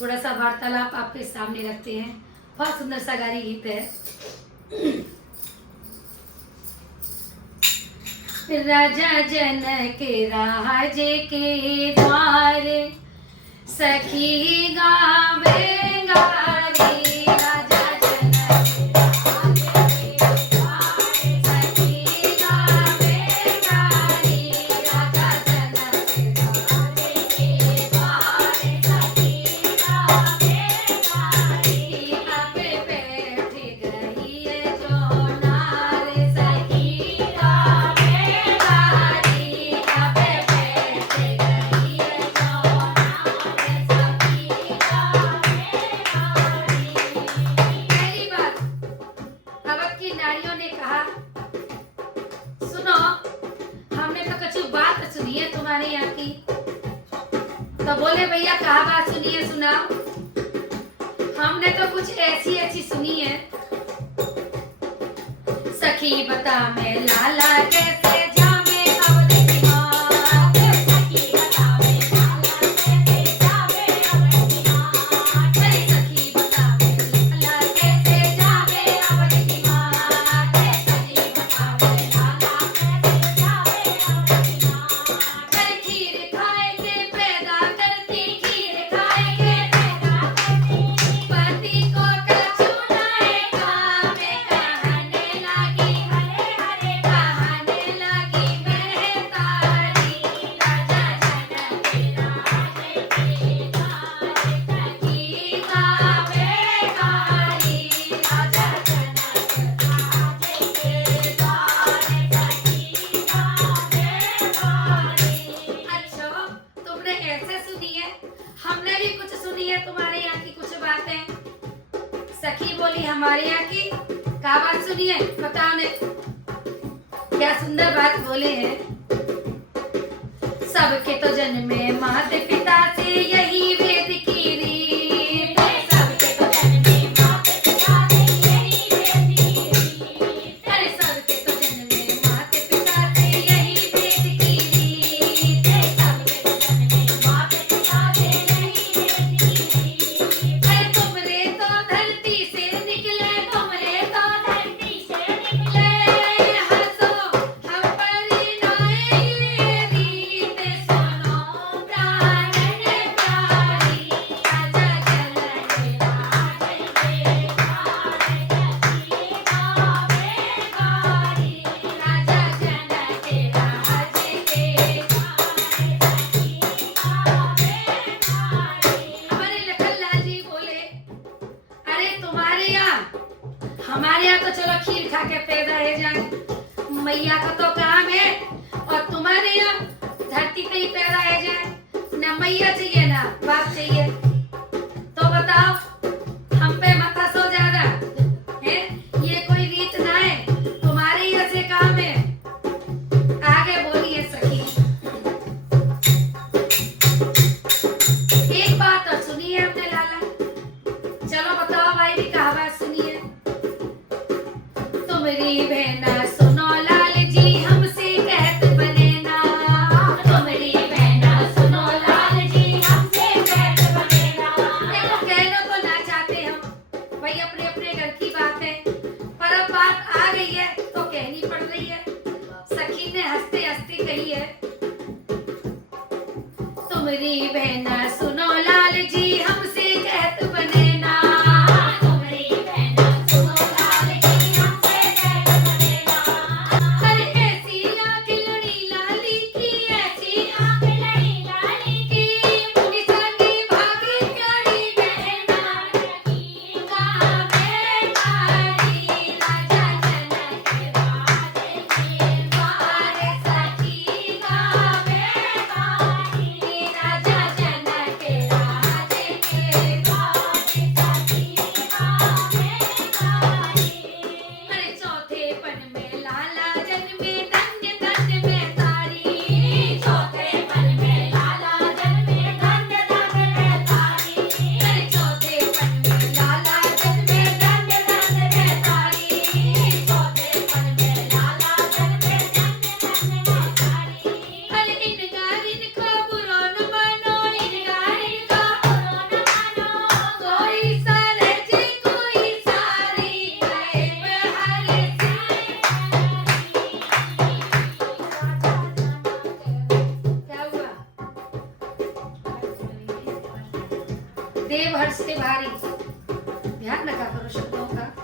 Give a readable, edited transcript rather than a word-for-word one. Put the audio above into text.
थोड़ा सा वार्तालाप आपके सामने रखते हैं। बहुत सुंदर सा गारी गीत है। राजा जनक राजे के द्वार सखी गावे गारी, राजा जनक राजे के द्वार सखी गावे गारी, राजा जनक राजे के द्वार सखी गावे गारी। अब बैठ गई है जो नार सखी गावे गारी, अब बैठ गई है जो नार सखी गावे गारी। पहली बात, अब की नारियों ने कहा सुनो, हमने तो कछु बात सुनी है तुम्हारे यहाँ की। तो बोले भैया कहा बात सुनी है, सुनाओ। हमने तो कुछ ऐसी ऐसी सुनी है। सखी बता मैं लाला कैसे जावे अवध की मात, सखी बता मैं लाला कैसे जावे अवध की मात, सखी बता मैं लाला कैसे जावे अवध की मात, सखी बता मैं लाला कैसे जावे अवध की मात। खीर खाएंगे पैदा करती, खीर खाएंगे पैदा करती, पति को कछु लाएगा मैं कहने लगी, हरे हरे कहने लगी मैं तारी, राजा जनक राजे के द्वार सखी गावे गारी, राजा जनक राजे के द्वार सखी गावे गारी। अच्छा, तुमने ऐसे सुनी है, हमने भी कुछ सुनी है तुम्हारे यहाँ की कुछ बातें। सखी बोली हमारे यहाँ की क्या बात सुनी है, बताओ ने। क्या सुंदर बात बोले हैं। सबके तो जन्मे माता पिता से यही वेद की रीत, सबके तो जन्मे माता पिता से यही वेद की रीत, अरे सबके तो जन्मे माता पिता से यही वेद की रीत, सबके तो जन्मे माता पिता से यही वेद की रीत। अरे तुमरे तो धरती से निकले, तुमरे तो धरती से निकले, हंसो हम परिणाए ये रीत, सुनो प्राणन प्यारी, राजा जनक राजे के द्वार सखी गावे गारी, राजा जनक राजे के द्वार सखी गावे गारी। हमारे लखनलाल जी बोले अरे तुम्हारे यहाँ, हमारे यहाँ तो चलो खीर खा के पैदा है जाए, मैया का तो काम है, और तुम्हारे यहाँ धरती पे ही पैदा है जाए, न मैया चाहिए ना बाप चाहिए। तो बताओ हम पे मत हंसो ज्यादा, है ये कोई रीत ना है, तुम्हारे यहाँ से काम है। आगे बोलिए सखी। एक बात और सुनिए अपने लाला, चलो बताओ भाई भी कहा बात सुनिए। तुमरी बहना सुनो लाल जी हमसे कहत बने ना, तुमरी बहना सुनो लाल जी हमसे कहत देव हर्ष के भारी। ध्यान रखा करो शब्दों का।